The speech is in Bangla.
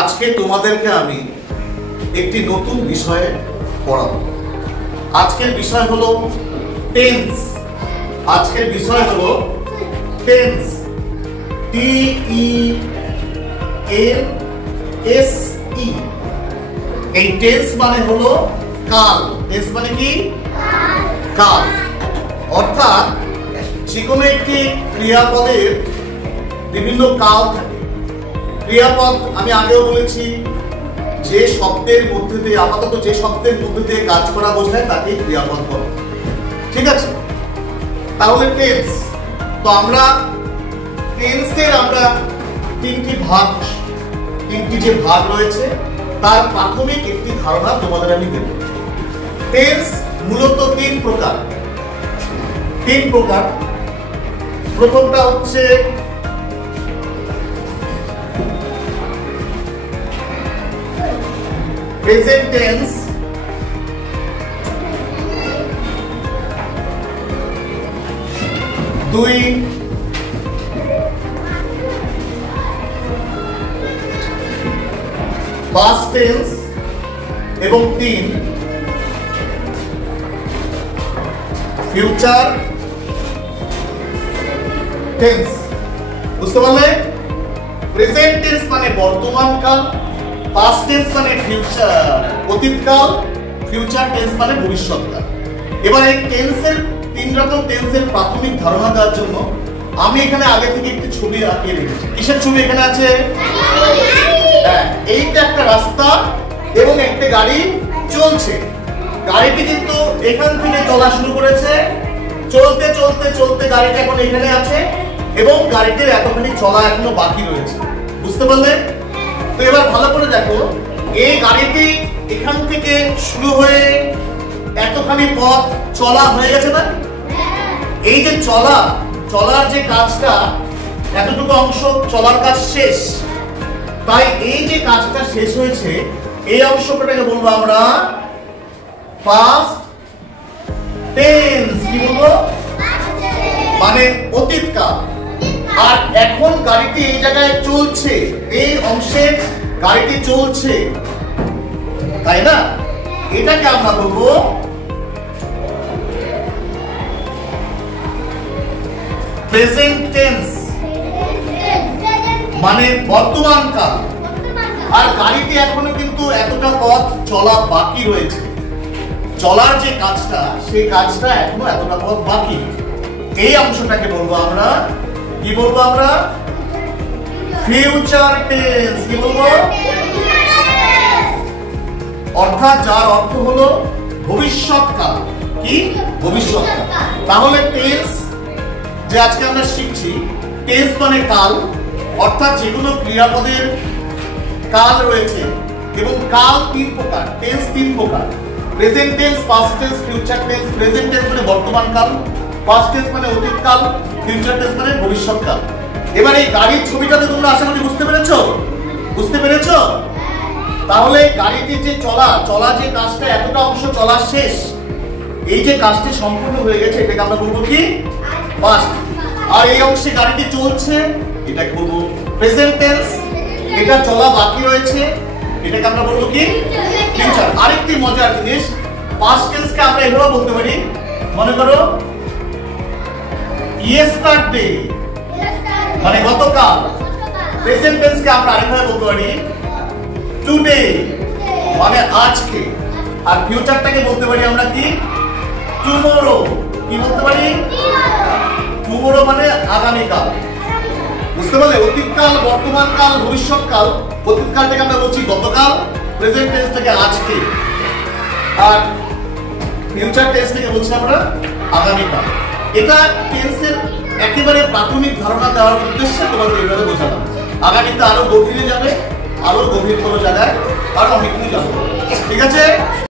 আজকে তোমাদেরকে আমি একটি নতুন বিষয়ে পড়াবো। আজকের বিষয় হলো টেন্স। আজকের বিষয় হলো টেন্স, TENSE। এই টেন্স মানে হলো কাল। টেন্স মানে কি? কাল। অর্থাৎ যে কোনো একটি ক্রিয়াপদের বিভিন্ন কাল থাকে। ক্রিয়াপদ আমি আগেও বলেছি, যে শব্দের মধ্যে দিয়ে আপাতত যে শব্দের মধ্যে দিয়ে কাজ করা বোঝায় তাকে ক্রিয়াপদ বলে। ঠিক আছে, তাহলে টেন্স। তো আমরা টেন্সের তিনটি যে ভাগ রয়েছে তার প্রাথমিক একটি ধারণা তোমাদের আমি দেব। টেন্স মূলত তিন প্রকার। প্রথমটা হচ্ছে প্রেজেন্ট টেন্স, দুই পাস্ট টেন্স এবং তিন ফিউচার টেন্স। বুঝতে পারলে? প্রেজেন্ট টেন্স মানে বর্তমান কাল, পাস্ট টেন্স মানে অতীতকাল, ফিউচার টেন্স মানে ভবিষ্যৎকাল। এবার এই টেন্সের তিন রকম টেন্সের প্রাথমিক ধারণা দেওয়ার জন্য আমি এখানে আগে থেকে একটি ছবি আঁকিয়ে রেখেছি। কিসের ছবি এখানে আছে? হ্যাঁ, এইটা একটা রাস্তা এবং একটা গাড়ি চলছে। গাড়িটি কিন্তু এখান থেকে চলা শুরু করেছে, চলতে চলতে চলতে গাড়িটা এখন এখানে আছে এবং গাড়িটির এতখানি চলা এখনো বাকি রয়েছে। বুঝতে পারলে? তো এবার ভালো করে দেখো, এই গাড়িটি এখান থেকে শুরু হয়ে এতখানি পথ চলা হয়ে গেছে না? এই যে চলার যে কাজটা, এতটুকু অংশ চলার কাজ শেষ। তাই এই যে কাজটা শেষ হয়েছে, এই অংশটাকে বলবো আমরা পাস্ট টেন্স। কি বলবো? মানে অতীতকাল। আর এখন গাড়িটি এই জায়গায় চলছে, এই অংশে গাড়িটি চলছে, তাই না? এটাকে আমরা বলবো প্রেজেন্ট টেন্স, মানে বর্তমান কাল। আর গাড়িটি এখনো কিন্তু এতটা পথ চলা বাকি রয়েছে। চলার যে কাজটা, সেই কাজটা এখনো এতটা পথ বাকি। এই অংশটাকে বলবো আমরা, কি বলবো আমরা? Future tense. কি বলবো? অর্থাৎ যার অর্থ হলো ভবিষ্যৎকাল। কি? ভবিষ্যৎকাল। তাহলে টেন্স যে আজকে আমরা শিখছি, টেন্স মানে কাল। অর্থাৎ যে কোনো ক্রিয়াপদের কাল রয়েছে এবং কাল তিন প্রকার, টেন্স তিন প্রকার। Present tense, past tense, future tense. Present tense মানে বর্তমান কাল, পাস্ট টেন্স মানে অতীতকাল, ফিউচার টেন্স মানে ভবিষ্যৎকাল। এবার এই গাড়ির ছবিটাতে তোমরা আশা করি বুঝতে পেরেছো? বুঝতে পেরেছো? তাহলে গাড়িটির যে চলা যে কাজটা, এতটা অংশ চলা শেষ, এই যে কাজটি সম্পূর্ণ হয়ে গেছে, এটাকে আমরা বলবো কি? পাস্ট। আর এই অংশে গাড়িটি চলছে, এটাকে বলবো প্রেজেন্ট টেন্স। এটা চলা বাকি রয়েছে, এটাকে আমরা বলবো কি? ফিউচার। আরেকটি মজার জিনিস, পাস্ট টেন্সকে আমরা এভাবে বলতে পারি, মনে করো ইয়েস্টারডে মানে গতকাল। প্রেজেন্ট টেন্সকে আমরা আরেকভাবে বলতে পারি টুডে মানে আজকে। আর ফিউচারটাকে বলতে পারি আমরা কি? টুমরো। কি বলতে পারি? টুমরো মানে আগামীকাল। বুঝতে পারলে? অতীতকাল, বর্তমান কাল, ভবিষ্যৎকাল। অতীতকালটাকে আমরা বলছি গতকাল, প্রেজেন্ট টেন্সটাকে আজকে, আর ফিউচার টেন্সটাকে বলছি আমরা আগামীকাল। এটা টেন্সের একেবারে প্রাথমিক ধারণা দেওয়ার উদ্দেশ্যে তোমাদের এইভাবে বোঝালাম। আগামীতে আরো গভীরে যাবে, আরো গভীর কোনো জায়গায় আরো অনেক কিছু জানবো। ঠিক আছে?